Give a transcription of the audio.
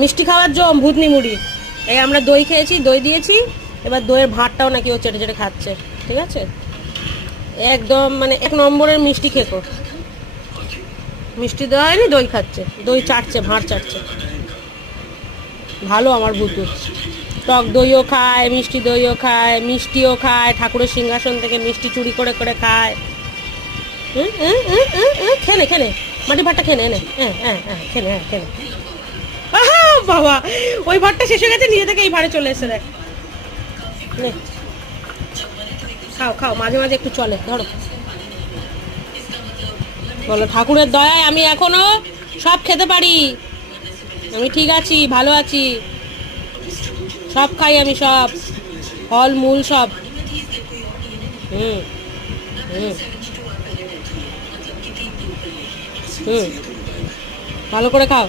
মিষ্টি খাওয়ার জম ভূতনি মুড়ি। এই আমরা দই খেয়েছি, দই দিয়েছি, এবার দইয়ের ভাতটাও নাকি ও চেটে চেটে খাচ্ছে। ঠিক আছে, একদম মানে 1 নম্বরের মিষ্টি খেকো। মিষ্টি দেওয়া হয়নি, দই খাচ্ছে, দই চাটছে, ভাঁড় চাটছে। ভালো আমার ভূতু, টক দইও খায়, মিষ্টি দইও খায়, মিষ্টিও খায়, ঠাকুরের সিংহাসন থেকে মিষ্টি চুরি করে করে খায়। খেনে খেনে মাটি ভাতটা খেনে এনে, হ্যাঁ হ্যাঁ হ্যাঁ খেনে, হ্যাঁ খেনে। বাবা, ওই ভাতটা শেষ হয়ে গেছে, নিজে থেকে এই ভাড়ে চলে এসে দেখ। খাও খাও, মাঝে মাঝে একটু চলে, ধরো। বলো ঠাকুরের দয়ায় আমি এখনো সব খেতে পারি, আমি ঠিক আছি, ভালো আছি, সব খাই আমি, সব ফল মূল সব। হুম হুম হুম, ভালো করে খাও।